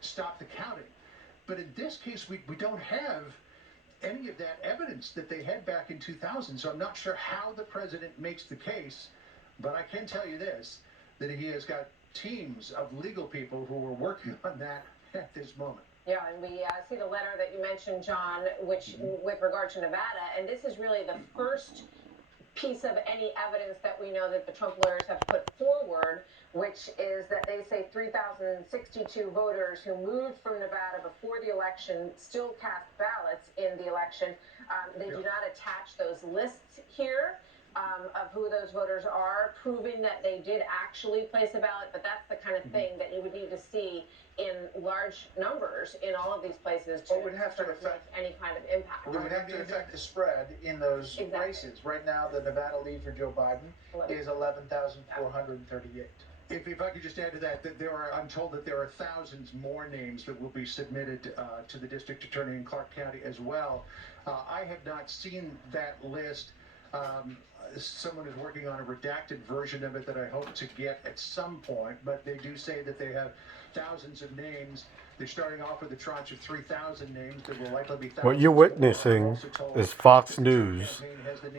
stop the counting. But in this case, we don't have any of that evidence that they had back in 2000. So I'm not sure how the president makes the case, but I can tell you this, that he has got teams of legal people who are working on that at this moment. Yeah, and we see the letter that you mentioned, John, which with regard to Nevada, and this is really the first piece of any evidence that we know that the Trump lawyers have put forward, which is that they say 3,062 voters who moved from Nevada before the election still cast ballots in the election. They do not attach those lists here of who those voters are, proving that they did actually place a ballot, but that's the kind of thing that you would need to see in large numbers in all of these places to would have to affect any kind of impact. It would have to affect the spread in those races. Right now, the Nevada lead for Joe Biden is 11,438. If I could just add to that, I'm told that there are thousands more names that will be submitted to the district attorney in Clark County as well. I have not seen that list. Someone is working on a redacted version of it that I hope to get at some point, but they do say that they have thousands of names. They're starting off with a tranche of 3,000 names. There will likely be thousands. What you're witnessing is Fox News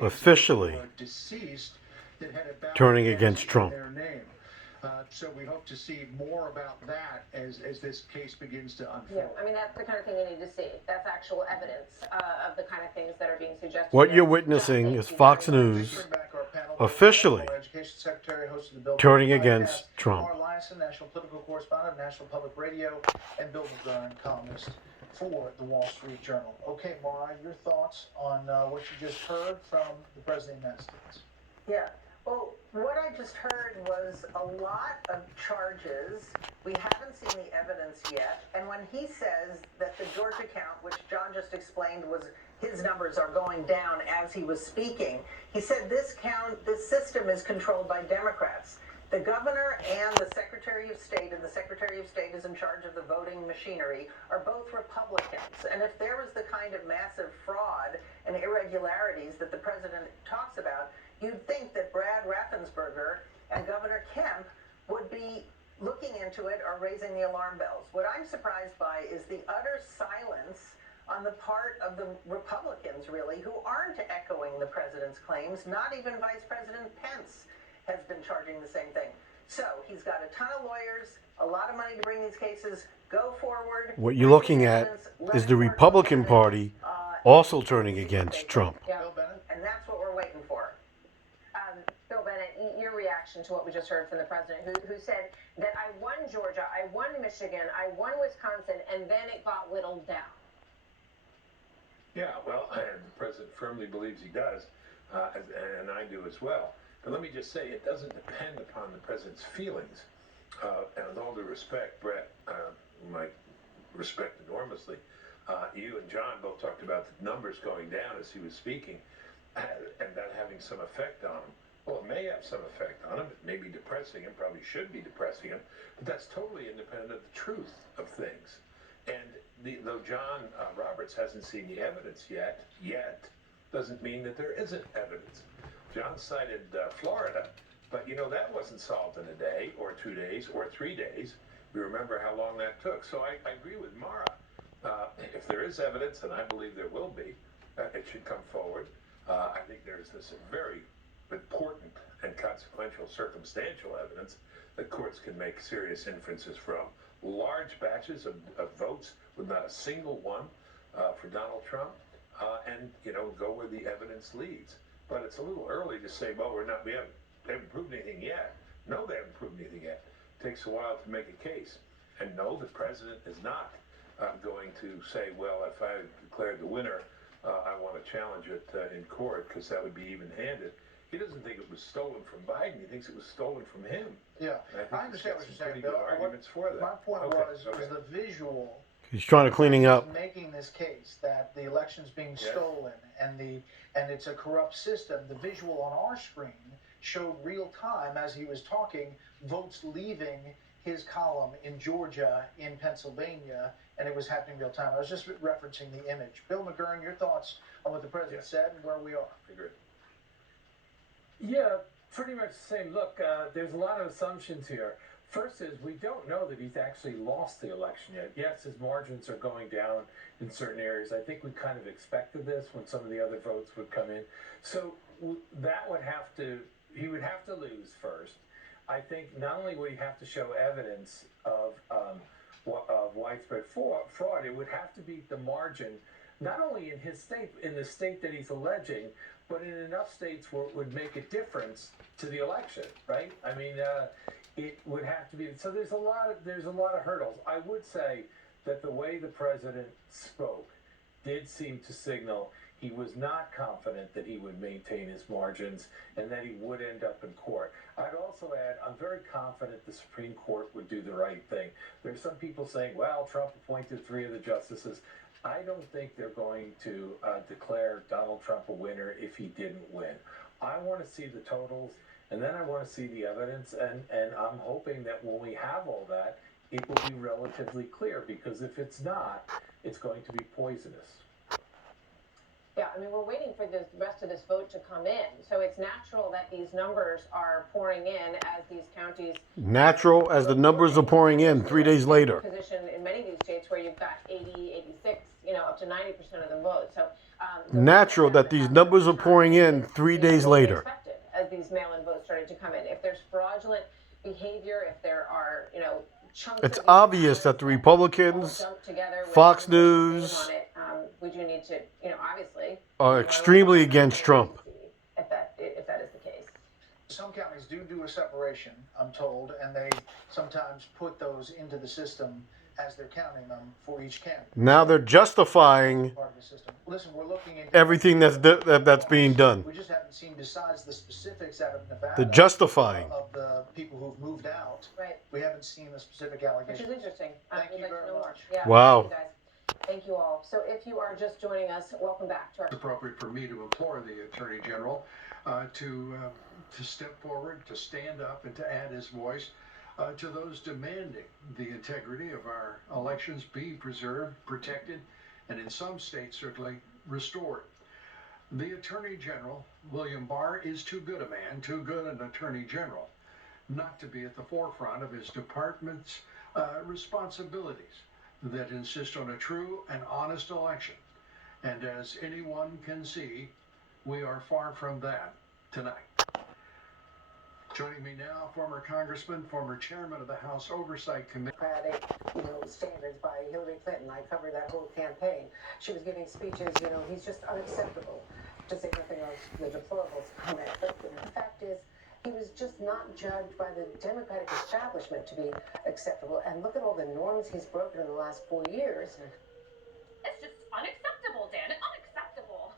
officially turning against Trump. So we hope to see more about that as this case begins to unfold. Yeah, I mean, that's the kind of thing you need to see. That's actual evidence of the kind of things that are being suggested. What you're witnessing is Fox News officially turning against Trump. Mara Liasson, national political correspondent, National Public Radio, and Bill McGurn, columnist for the Wall Street Journal. Okay, Mara, your thoughts on what you just heard from the President of the United States? Yeah. Well, what I just heard was a lot of charges. We haven't seen the evidence yet. And when he says that the Georgia count, which John just explained, was his numbers are going down as he was speaking, he said this system is controlled by Democrats. The governor and the Secretary of State, and the Secretary of State is in charge of the voting machinery, are both Republicans. And if there was the kind of massive fraud and irregularities that the president talks about, you'd think that Brad Raffensperger and Governor Kemp would be looking into it or raising the alarm bells. What I'm surprised by is the utter silence on the part of the Republicans, really, who aren't echoing the president's claims. Not even Vice President Pence has been charging the same thing. So he's got a ton of lawyers, a lot of money to bring these cases. Go forward. What you're looking at is the Republican Party also turning against Trump. Yeah. Bill Bennett? And that's what we're waiting for. Bill Bennett, your reaction to what we just heard from the president, who said that I won Georgia, I won Michigan, I won Wisconsin, and then it got whittled down. Yeah, well, the president firmly believes he does, and I do as well. But let me just say, it doesn't depend upon the president's feelings. And with all due respect, Brett, whom I respect enormously, you and John both talked about the numbers going down as he was speaking, and that having some effect on him. Well, it may have some effect on him. It may be depressing him, probably should be depressing him, but that's totally independent of the truth of things. And though John Roberts hasn't seen the evidence yet, doesn't mean that there isn't evidence. John cited Florida, but that wasn't solved in a day or 2 days or 3 days. We remember how long that took. So I agree with Mara. If there is evidence, and I believe there will be, it should come forward. I think there's this very important and consequential circumstantial evidence that courts can make serious inferences from. Large batches of votes with not a single one for Donald Trump, and go where the evidence leads. But it's a little early to say, well, they haven't proved anything yet. No, they haven't proved anything yet. It takes a while to make a case. And no, the president is not going to say, well, if I declared the winner, I want to challenge it in court because that would be even-handed. He doesn't think it was stolen from Biden. He thinks it was stolen from him. Yeah, I understand what you're saying, Bill. Arguments for that. My point was the visual. He's trying to clean up. Making this case that the election's being stolen and it's a corrupt system. The visual on our screen showed real time as he was talking, votes leaving his column in Georgia, in Pennsylvania, and it was happening real time. I was just referencing the image. Bill McGurn, your thoughts on what the president said and where we are? I agree. Yeah, pretty much the same. Look, there's a lot of assumptions here. First is we don't know that he's actually lost the election yet. Yes, his margins are going down in certain areas. I think we kind of expected this when some of the other votes would come in. So that would have to, he would have to lose first. I think not only would he have to show evidence of widespread fraud, it would have to be the margin, not only in his state, in the state that he's alleging, but in enough states where it would make a difference to the election, right? I mean, it would have to be. So there's a lot of hurdles. I would say that the way the president spoke did seem to signal he was not confident that he would maintain his margins and that he would end up in court. I'd also add, I'm very confident the Supreme Court would do the right thing. There's some people saying, well, Trump appointed 3 of the justices. I don't think they're going to declare Donald Trump a winner if he didn't win. I want to see the totals, and then I want to see the evidence, and I'm hoping that when we have all that, it will be relatively clear, because if it's not, it's going to be poisonous. Yeah, I mean, we're waiting for the rest of this vote to come in. So it's natural that these numbers are pouring in as these counties. Natural as the numbers are pouring in 3 days later. Position in many of these states where you've got 80, 86, up to 90% of the vote. So natural that these numbers are pouring in 3 days later. As these mail-in votes started to come in, if there's fraudulent behavior, if there are, chunks. It's obvious that the Republicans, Fox News, we do need to, obviously, are extremely against Trump. If that is the case. Some counties do a separation, I'm told, and they sometimes put those into the system as they're counting them for each county. Now they're justifying Part of the system. Listen, we're looking into everything that's being done. We just haven't seen, besides the specifics out of Nevada, The justifying of the people who've moved out. Right. We haven't seen the specific Which allegations. is interesting. Thank We'd you like to very know more. much. Yeah, Wow. Thank you, guys. Thank you all. So if you are just joining us, welcome back to our. It's appropriate for me to implore the Attorney General to step forward, to stand up, and to add his voice to those demanding the integrity of our elections be preserved, protected, and in some states certainly restored. The Attorney General, William Barr, is too good a man, too good an Attorney General, not to be at the forefront of his department's responsibilities that insist on a true and honest election. And as anyone can see, we are far from that tonight. Joining me now, former Congressman, former Chairman of the House Oversight Committee. Democratic, standards by Hillary Clinton. I covered that whole campaign. She was giving speeches, he's just unacceptable, to say nothing of the deplorables comment. But the fact is, he was just not judged by the Democratic establishment to be acceptable. And look at all the norms he's broken in the last 4 years. It's just unacceptable, Dan. Unacceptable.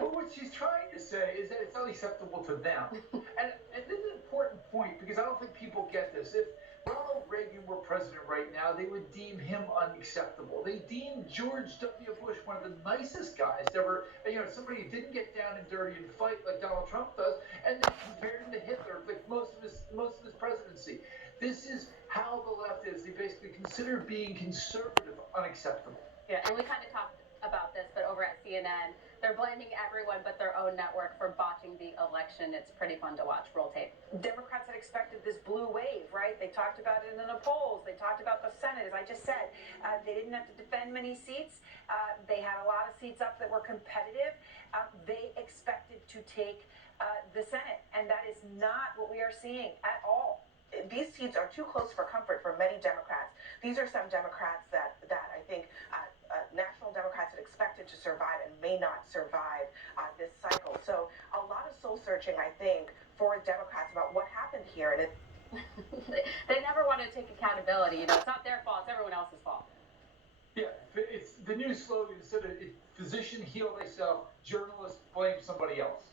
But what she's trying to say is that it's unacceptable to them. And this is an important point, because I don't think people get this. If Ronald Reagan were president right now, they would deem him unacceptable. They deemed George W. Bush one of the nicest guys ever, somebody who didn't get down and dirty and fight like Donald Trump does, and they compared him to Hitler like most of his presidency. This is how the left is. They basically consider being conservative unacceptable. Yeah, and we kind of talked about this, but over at CNN, they're blaming everyone but their own network for botching the election. It's pretty fun to watch. Roll tape. Democrats had expected this blue wave, right? They talked about it in the polls. They talked about the Senate, as I just said. They didn't have to defend many seats. They had a lot of seats up that were competitive. They expected to take the Senate, and that is not what we are seeing at all. These seats are too close for comfort for many Democrats. These are some Democrats that I think national Democrats had expected to survive and may not survive this cycle. So a lot of soul searching, I think, for Democrats about what happened here. And they never want to take accountability. It's not their fault. It's everyone else's fault. Yeah, it's the new slogan instead of physician heal thyself, journalist blame somebody else.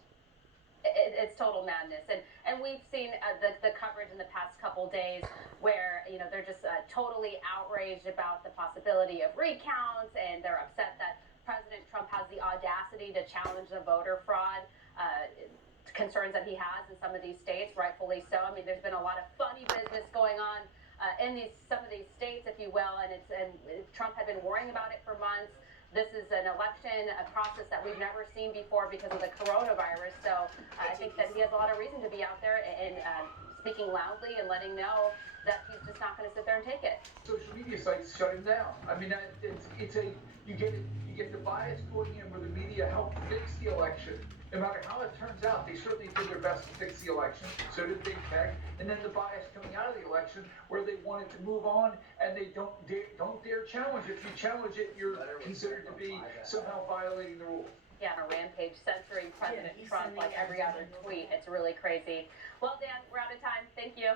It's total madness, and we've seen the coverage in the past couple days where they're just totally outraged about the possibility of recounts, and they're upset that President Trump has the audacity to challenge the voter fraud concerns that he has in some of these states, rightfully so. I mean, there's been a lot of funny business going on in some of these states, if you will, and Trump had been worrying about it for months. This is an election, a process that we've never seen before because of the coronavirus. So I think that he has a lot of reason to be out there and speaking loudly and letting know that he's just not going to sit there and take it. Social media sites shut him down. I mean, you get the bias going in where the media helped fix the election. No matter how it turns out, they certainly did their best to fix the election. So did big tech, and then the bias coming out of the election where they wanted to move on and they don't dare challenge it. If you challenge it, you're considered to be somehow violating the rules. Yeah, on a rampage, censoring President Trump like every other tweet. It's really crazy. Well, Dan, we're out of time. Thank you.